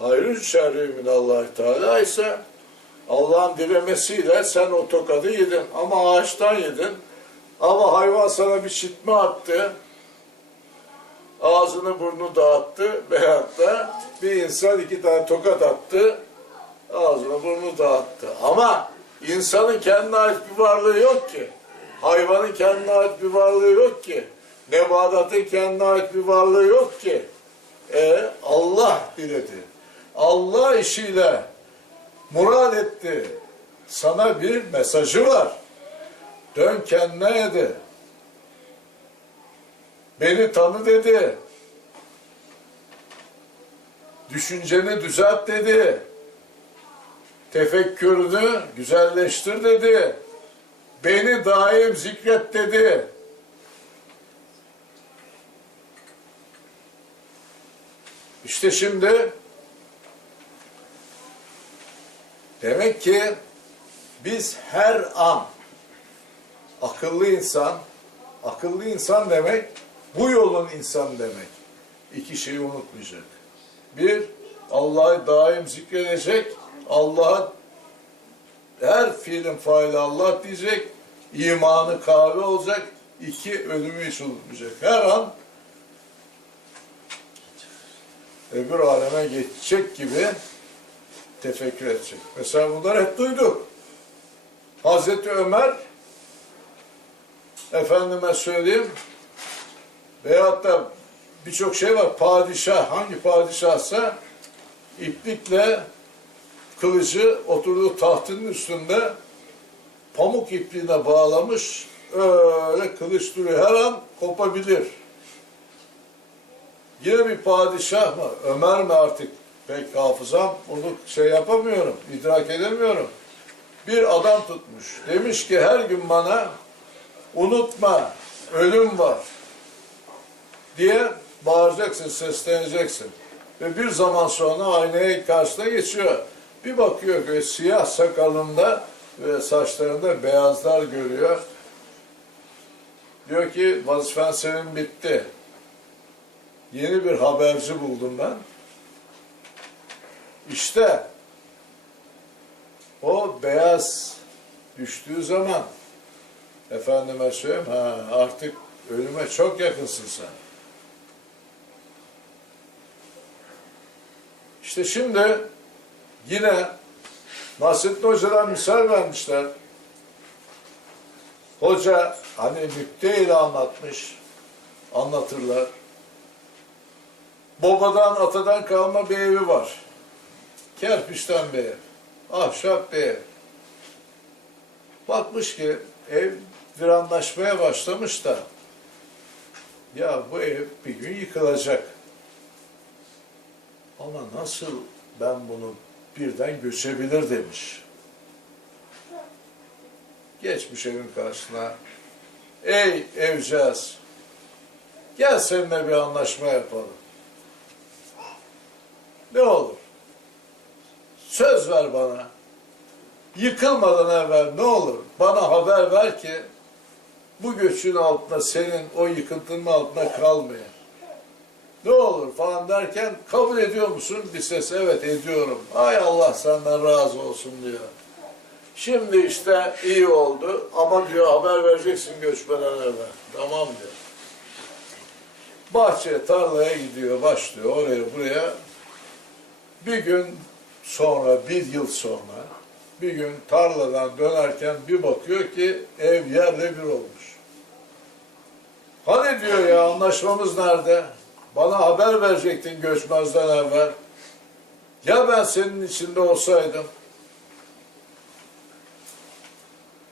hayrü şerri minallah Teala ise Allah'ın dilemesiyle sen o tokadı yedin ama ağaçtan yedin. Ama hayvan sana bir çitme attı ağzını burnunu dağıttı veyahut da bir insan iki tane tokat attı ağzını burnunu dağıttı. Ama insanın kendine ait bir varlığı yok ki hayvanın kendine ait bir varlığı yok ki nebatatın kendine ait bir varlığı yok ki. E, Allah diledi. Allah işiyle murad etti. Sana bir mesajı var. Dön kendine dedi. Beni tanı dedi. Düşünceni düzelt dedi. Tefekkürünü güzelleştir dedi. Beni daim zikret dedi. İşte şimdi demek ki biz her an akıllı insan, akıllı insan demek bu yolun insan demek. İki şeyi unutmayacak. Bir, Allah'ı daim zikredecek, Allah'a her fiilin faili Allah diyecek, imanı kahve olacak, iki, ölümü hiç unutmayacak. Her an öbür aleme geçecek gibi tefekkür edecek. Mesela bunları hep duyduk. Hazreti Ömer efendime söyleyeyim veyahut da birçok şey var. Padişah, hangi padişahsa iplikle kılıcı oturduğu tahtının üstünde pamuk ipliğine bağlamış öyle kılıç duruyor. Her an kopabilir. Yine bir padişah mı? Ömer mi artık? Pek hafızam onu şey yapamıyorum, idrak edemiyorum. Bir adam tutmuş. Demiş ki her gün bana unutma ölüm var diye bağıracaksın, sesleneceksin. Ve bir zaman sonra aynaya karşısına geçiyor. Bir bakıyor ki siyah sakalında ve saçlarında beyazlar görüyor. Diyor ki vazifen senin bitti. Yeni bir haberci buldum ben. İşte o beyaz düştüğü zaman efendime söyleyeyim ha artık ölüme çok yakınsın sen. İşte şimdi yine Nasrettin Hoca'dan misal vermişler. Hoca hani nükte ile anlatmış, anlatırlar. Babadan, atadan kalma bir evi var. Kerpiçten ev. Ahşap ev. Bakmış ki ev viranlaşmaya başlamış da ya bu ev bir gün yıkılacak. Ama nasıl ben bunu birden göçebilir demiş. Geçmiş evin karşısına. Ey evcaz, gel seninle bir anlaşma yapalım. Ne olur? Söz ver bana. Yıkılmadan evvel ne olur? Bana haber ver ki bu göçün altında senin o yıkıntının altında kalmayın. Ne olur falan derken kabul ediyor musun? Bir ses evet ediyorum. Ay Allah senden razı olsun diyor. Şimdi işte iyi oldu ama diyor haber vereceksin göçmeden evvel. Tamam diyor. Bahçeye, tarlaya gidiyor, başlıyor oraya buraya. Bir gün sonra, bir yıl sonra bir gün tarladan dönerken bir bakıyor ki ev yerle bir olmuş. Hani diyor ya anlaşmamız nerede? Bana haber verecektin göçmezden evvel. Ya ben senin içinde olsaydım?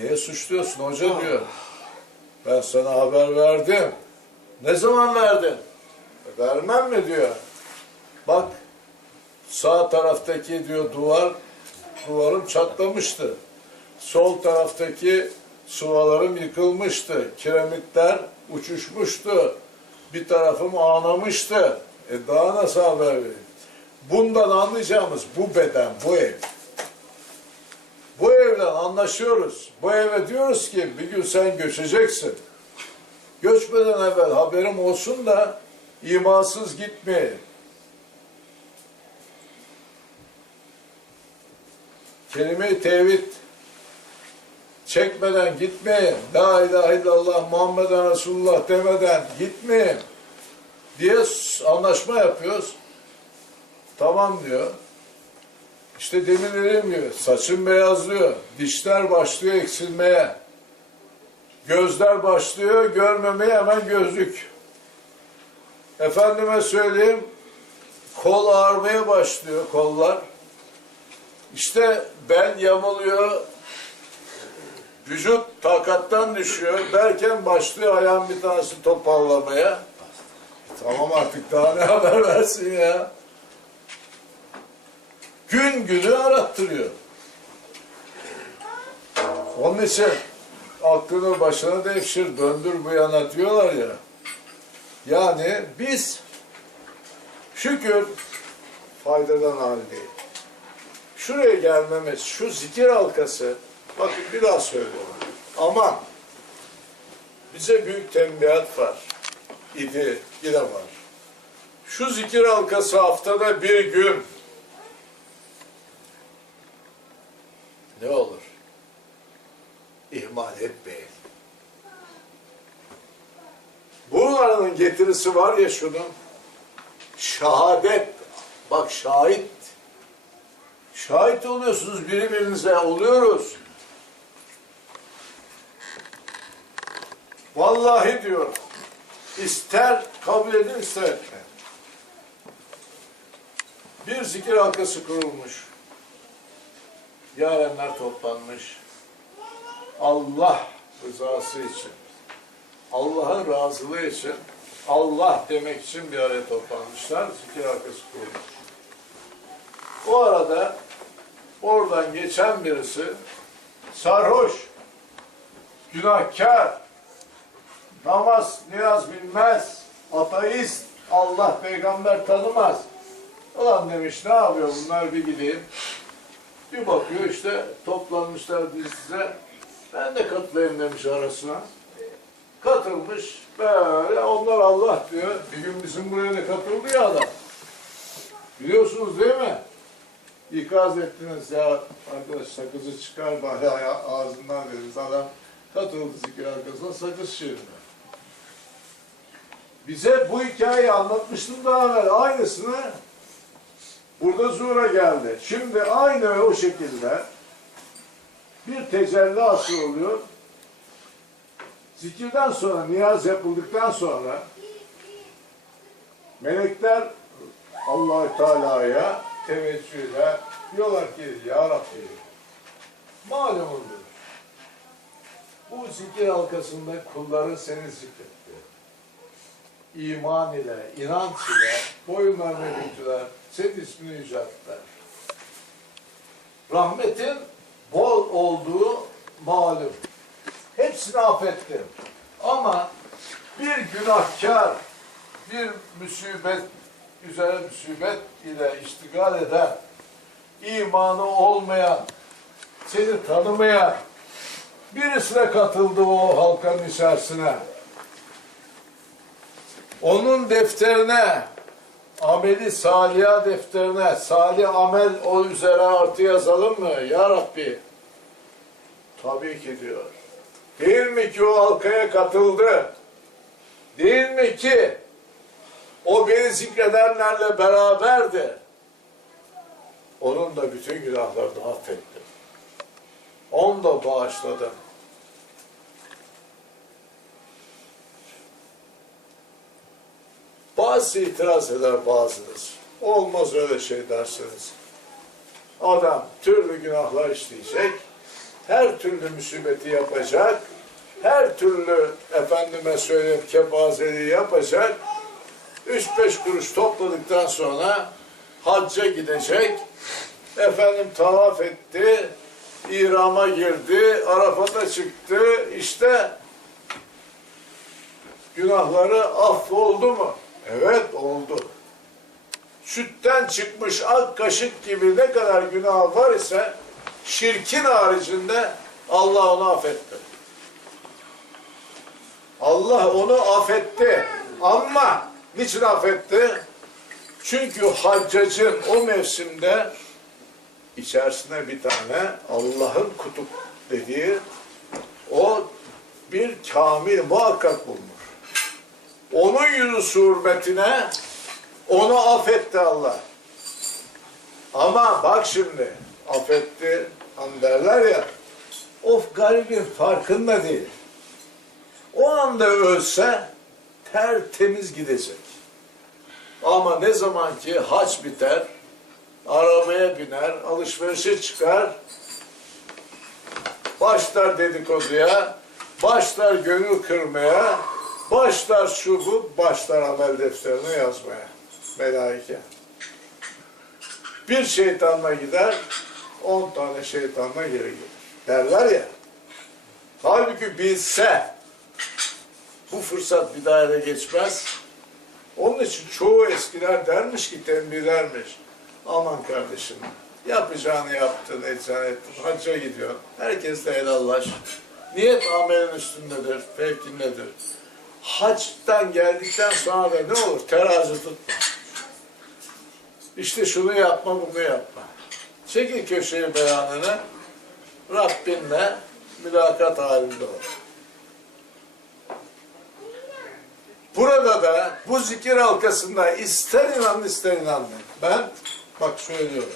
Niye suçluyorsun hoca diyor. Ben sana haber verdim. Ne zaman verdin? "E, Vermem mi diyor. Bak sağ taraftaki diyor duvar duvarım çatlamıştı. Sol taraftaki suvalarım yıkılmıştı. Kiremitler uçuşmuştu. Bir tarafım ağlamıştı. E daha nasıl haber vereyim? Bundan anlayacağımız bu beden, bu ev. Bu evden anlaşıyoruz. Bu eve diyoruz ki bir gün sen göçeceksin. Göçmeden evvel haberim olsun da imansız gitmeyin. Kelime-i tevhid çekmeden gitmeyin. La ilahe illallah Muhammeden Resulullah demeden gitmeyin diye anlaşma yapıyoruz. Tamam diyor. İşte demin dediğim gibi saçın beyazlıyor, dişler başlıyor eksilmeye, gözler başlıyor görmemeye hemen gözlük. Efendime söyleyeyim, kol ağrımaya başlıyor kollar. İşte bel yamuluyor, vücut takattan düşüyor. Derken başlıyor ayağın bir tanesi toparlamaya. Tamam artık daha ne haber versin ya. Gün günü arattırıyor. Onun için aklını başına devşir, döndür bu yana diyorlar ya. Yani biz şükür faydadan hal değil. Şuraya gelmemiz, şu zikir halkası, bakın bir daha söylüyorum. Aman, bize büyük tembihat var. İdi, yine var. Şu zikir halkası haftada bir gün ne olur? İhmal etmeyin. Bunların getirisi var ya şunun, şehadet, bak şahit, şahit oluyorsunuz birbirinize, oluyoruz. Vallahi diyor, ister kabul edin ister etmeyin. Bir zikir halkası kurulmuş. Yarenler toplanmış. Allah rızası için, Allah'ın razılığı için, Allah demek için bir araya toplanmışlar. Zikir halkası kurulmuş. O arada oradan geçen birisi sarhoş, günahkar, namaz, niyaz bilmez, ateist, Allah peygamber tanımaz. Ulan demiş ne yapıyor bunlar bir gideyim. Bir bakıyor işte toplanmışlar diz dize. Ben de katılayım demiş arasına. Katılmış böyle onlar Allah diyor. Bir gün bizim buraya da katıldı ya adam. Biliyorsunuz değil mi? İkaz ettiniz ya arkadaş sakızı çıkar bari ağzından veririz. Adam katıldı zikir arkasına sakız çiğniyor. Bize bu hikayeyi anlatmıştım daha evvel. Aynısını burada zuhura geldi. Şimdi aynı o şekilde bir tecelli asıl oluyor. Zikirden sonra, niyaz yapıldıktan sonra melekler allah Teala'ya teveccühle diyorlar ki Ya Rabbi malumundur. Bu zikir halkasında kulların seni zikretti. İman ile, inanç ile boyunlarını büktüler. Senin ismini yücelttiler. Rahmetin bol olduğu malum. Hepsini affettim. Ama bir günahkar, bir musibet üzere musibet ile iştigal eden, imanı olmayan, seni tanımayan birisine katıldı o halkanın içerisine. Onun defterine, ameli salih defterine, salih amel o üzere artı yazalım mı? Ya Rabbi. Tabii ki diyor. Değil mi ki o halkaya katıldı? Değil mi ki o beni zikredenlerle beraberdi? Onun da bütün günahlarını affettim. Onu da bağışladım. Bazı itiraz eder bazınız. Olmaz öyle şey dersiniz. Adam türlü günahlar işleyecek, her türlü musibeti yapacak, her türlü efendime söyleyeyim kepazeliği yapacak, üç beş kuruş topladıktan sonra hacca gidecek, efendim tavaf etti, İrama girdi, Arafat'a çıktı, işte günahları affoldu mu? Evet oldu. Sütten çıkmış ak kaşık gibi ne kadar günah var ise şirkin haricinde Allah onu affetti. Allah onu affetti. Ama niçin affetti? Çünkü haccacın o mevsimde içerisine bir tane Allah'ın kutup dediği o bir kamil muhakkak bulunur. Onun yüzü hürmetine onu affetti Allah. Ama bak şimdi affetti hani derler ya of garibin farkında değil. O anda ölse tertemiz gidecek. Ama ne zaman ki haç biter, arabaya biner, alışverişe çıkar, başlar dedikoduya, başlar gönül kırmaya, başlar şu bu, başlar amel defterine yazmaya. Melaike. Bir şeytanla gider, on tane şeytanla geri gelir. Derler ya. Halbuki bilse bu fırsat bir daha ele geçmez. Onun için çoğu eskiler dermiş ki tembihlermiş. Aman kardeşim yapacağını yaptın, edeceğini ettin, hacca gidiyor. Herkes de helallaş. Niyet amelin üstündedir, fevkindedir. Haçtan geldikten sonra da ne olur? Terazi tutma. İşte şunu yapma, bunu yapma. Çekil köşeye beyanını, Rabbinle mülakat halinde ol. Burada da bu zikir halkasında ister inanın ister inanmayın. Ben bak söylüyorum.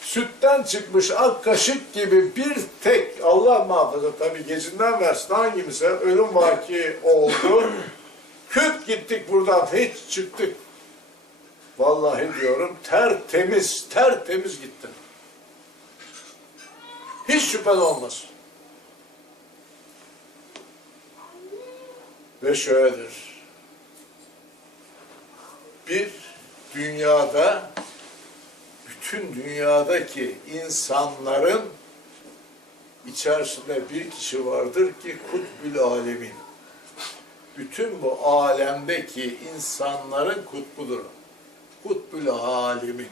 Sütten çıkmış ak kaşık gibi bir tek Allah muhafaza tabi gecinden versin hangimize ölüm vaki oldu. Küt gittik buradan hiç çıktık. Vallahi diyorum tertemiz tertemiz gittim. Hiç şüphen olmasın. Ve şöyledir. Bir dünyada bütün dünyadaki insanların içerisinde bir kişi vardır ki kutbül alemin. Bütün bu alemdeki insanların kutbudur. Kutbül alemin.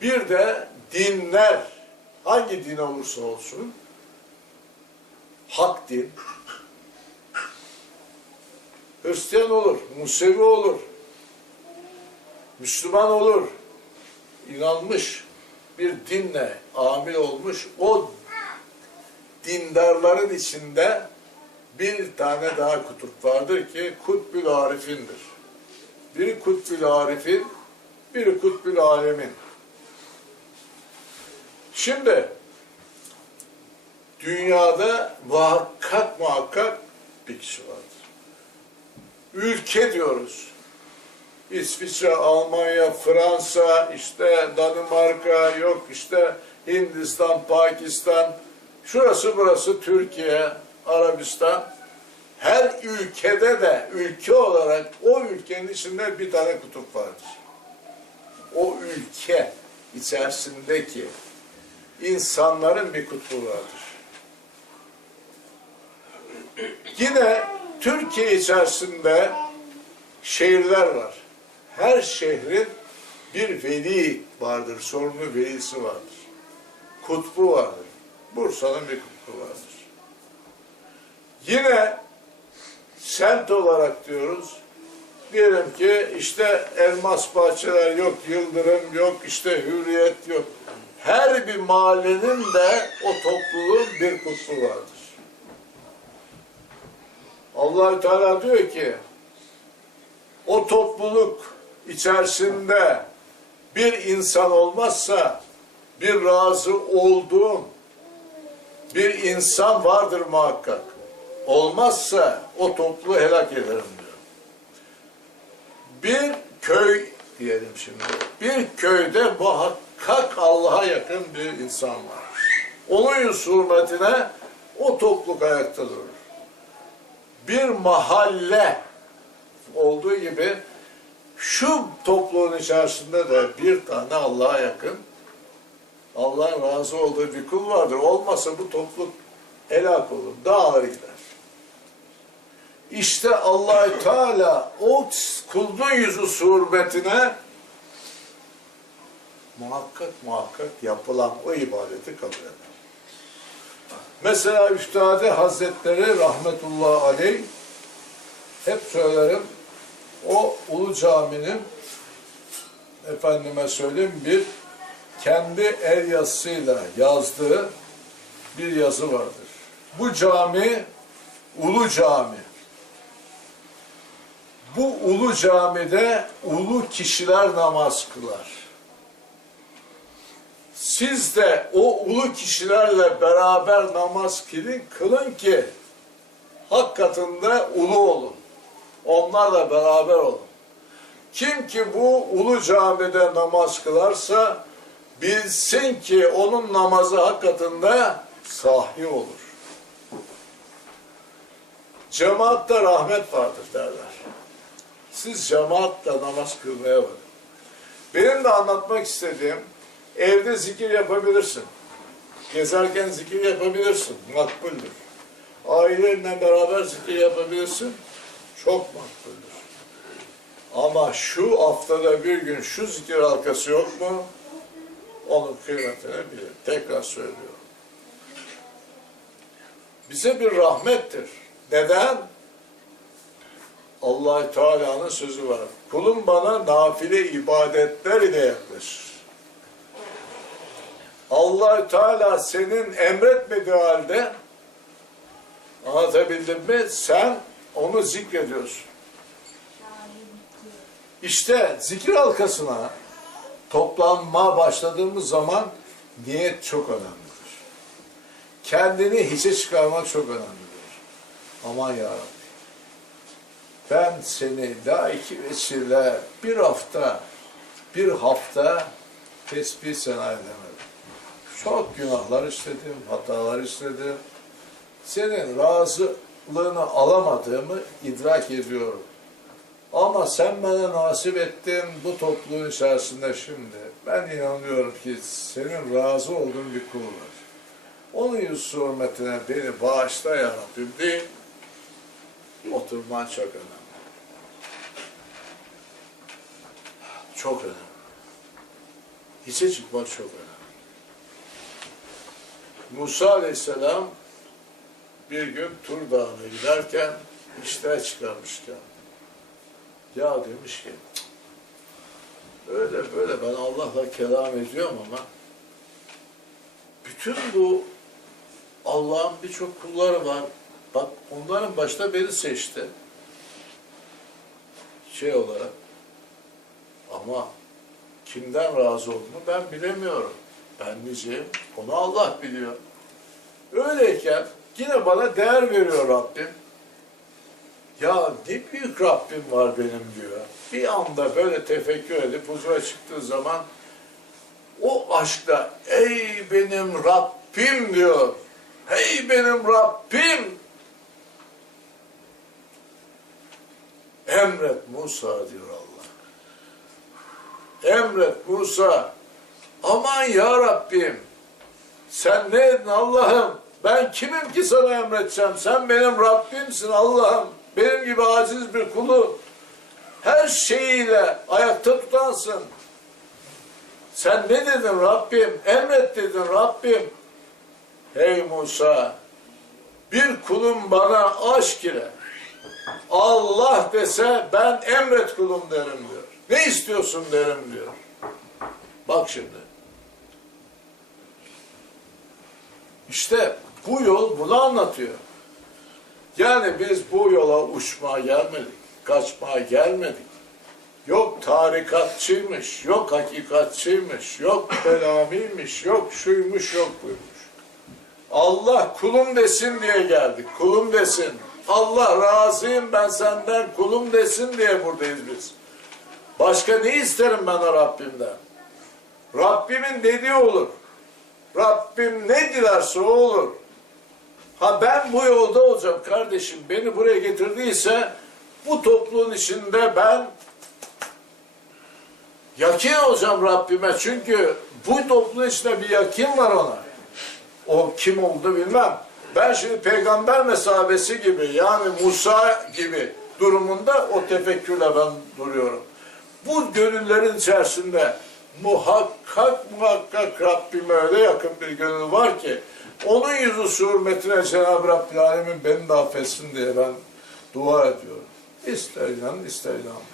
Bir de dinler, hangi din olursa olsun, hak din, Hristiyan olur, Musevi olur, Müslüman olur, inanmış bir dinle amil olmuş, o dindarların içinde bir tane daha kutup vardır ki Kutbül Arif'indir. Biri Kutbül Arif'in, biri Kutbül Alemin. Şimdi dünyada muhakkak muhakkak bir kişi vardır. Ülke diyoruz. İsviçre, Almanya, Fransa, işte Danimarka, yok işte Hindistan, Pakistan, şurası burası Türkiye, Arabistan. Her ülkede de ülke olarak o ülkenin içinde bir tane kutup vardır. O ülke içerisindeki insanların bir kutbu vardır. Yine Türkiye içerisinde şehirler var. Her şehrin bir veli vardır, sorumlu velisi vardır. Kutbu vardır. Bursa'nın bir kutbu vardır. Yine semt olarak diyoruz. Diyelim ki işte elmas bahçeler yok, yıldırım yok, işte hürriyet yok. Her bir mahallenin de o topluluğun bir kutbu vardır. Allah Teala diyor ki o topluluk içerisinde bir insan olmazsa bir razı olduğum bir insan vardır muhakkak. Olmazsa o topluluğu helak ederim diyor. Bir köy diyelim şimdi. Bir köyde muhakkak Allah'a yakın bir insan var. Onun hürmetine o topluluk ayakta durur. Bir mahalle olduğu gibi şu topluluğun içerisinde de bir tane Allah'a yakın Allah'ın razı olduğu bir kul vardır. Olmasa bu topluluk helak olur, dağılır gider. İşte allah Teala o kulun yüzü hürmetine muhakkak muhakkak yapılan o ibadeti kabul eder. Mesela Üstadi Hazretleri rahmetullahi aleyh hep söylerim o Ulu Cami'nin efendime söyleyeyim bir kendi el yazısıyla yazdığı bir yazı vardır. Bu cami Ulu Cami. Bu Ulu Cami'de ulu kişiler namaz kılar. Siz de o ulu kişilerle beraber namaz kılın, kılın ki hak katında ulu olun. Onlarla beraber olun. Kim ki bu ulu camide namaz kılarsa bilsin ki onun namazı hak katında sahih olur. Cemaatte rahmet vardır derler. Siz cemaatle namaz kılmaya bakın. Benim de anlatmak istediğim evde zikir yapabilirsin. Gezerken zikir yapabilirsin. Makbuldür. Ailenle beraber zikir yapabilirsin. Çok makbuldür. Ama şu haftada bir gün şu zikir halkası yok mu? Onun kıymetini bilir. Tekrar söylüyorum. Bize bir rahmettir. Neden? allah Teala'nın sözü var. Kulum bana nafile ibadetler ile yaklaşır. Allah Teala senin emretmediği halde anlatabildim mi? Sen onu zikrediyorsun. İşte zikir halkasına toplanma başladığımız zaman niyet çok önemlidir. Kendini hiçe çıkarmak çok önemlidir. Aman ya. Ben seni la iki vesile bir hafta bir hafta tesbih sena edemedim. Çok günahlar işledim, hatalar işledim. Senin razılığını alamadığımı idrak ediyorum. Ama sen bana nasip ettin bu topluluğun içerisinde şimdi. Ben inanıyorum ki senin razı olduğun bir kul var. Onun yüz hürmetine beni bağışla ya Rabbim değil. Oturman çok önemli. Çok önemli. Hiçe çıkmak çok önemli. Musa Aleyhisselam bir gün Tur Dağı'na giderken işler çıkarmışken ya demiş ki "Cık, öyle böyle ben Allah'la kelam ediyorum ama bütün bu Allah'ın birçok kulları var. Bak onların başta beni seçti. Şey olarak. Ama kimden razı olduğunu ben bilemiyorum. Ben niceyim. Onu Allah biliyor. Öyleyken yine bana değer veriyor Rabbim. Ya ne büyük Rabbim var benim diyor. Bir anda böyle tefekkür edip huzura çıktığı zaman o aşkla ey benim Rabbim diyor. Hey benim Rabbim. Emret Musa diyor Allah. Emret Musa. Aman ya Rabbim. Sen ne edin Allah'ım? Ben kimim ki sana emredeceğim? Sen benim Rabbimsin Allah'ım. Benim gibi aciz bir kulu her şeyiyle ayakta tutansın. Sen ne dedin Rabbim? Emret dedin Rabbim. Hey Musa, bir kulum bana aşk ile Allah dese ben emret kulum derim diyor. Ne istiyorsun derim diyor. Bak şimdi. İşte bu yol bunu anlatıyor. Yani biz bu yola uçmaya gelmedik, kaçmaya gelmedik. Yok tarikatçıymış, yok hakikatçıymış, yok belamiymiş, yok şuymuş, yok buymuş. Allah kulum desin diye geldik, kulum desin. Allah razıyım ben senden kulum desin diye buradayız biz. Başka ne isterim ben Rabbimden? Rabbimin dediği olur. Rabbim ne dilerse olur. Ha ben bu yolda olacağım kardeşim. Beni buraya getirdiyse bu topluluğun içinde ben yakin olacağım Rabbime. Çünkü bu topluluğun içinde bir yakin var ona. O kim oldu bilmem. Ben şimdi peygamber mesabesi gibi yani Musa gibi durumunda o tefekkürle ben duruyorum. Bu gönüllerin içerisinde muhakkak muhakkak Rabbime öyle yakın bir gönül var ki onun yüzü hürmetine Cenab-ı Rabbil beni de affetsin diye ben dua ediyorum. İster inan ister inanmayın.